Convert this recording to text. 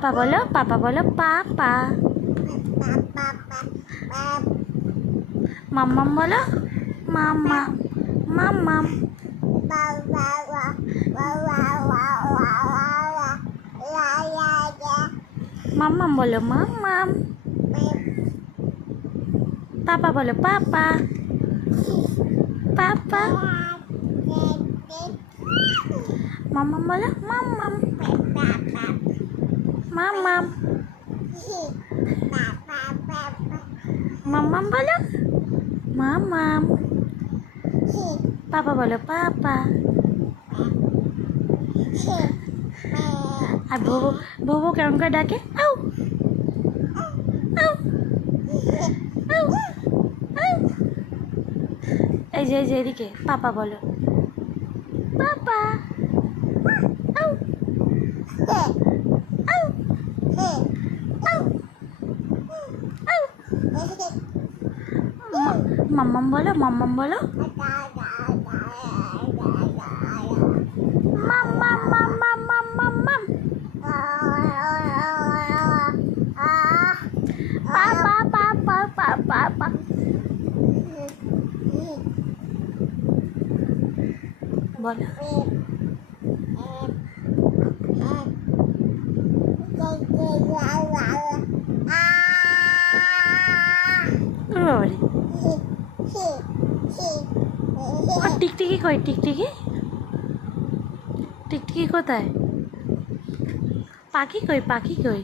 পাপা বলো পাপা। মাম্মাম বলো মাম্মা মাম্মাম। মাম্মাম বলো মাম্মাম। পাপা বলো পাপা পাপা। মাম্মাম বলো মাম্মাম মাম্মাম। মাম্মাম বলো মাম্মাম। পাপা বলো পাপা। আর ভোবো কেমন করে ডাকে আউ আউ আউ আউ। এই যে এদিকে পাপা বলো পাপা আউ আউ আউ আউ। মাম্মাম বলো মাম্মাম বলো মাম্মাম মাম্মাম মাম্মাম মাম। পাপা পাপা পাপা পাপা। বলো টিকটিকি কই টিকটিকি টিকটিকি কোথায়? পাখি কই পাখি কই?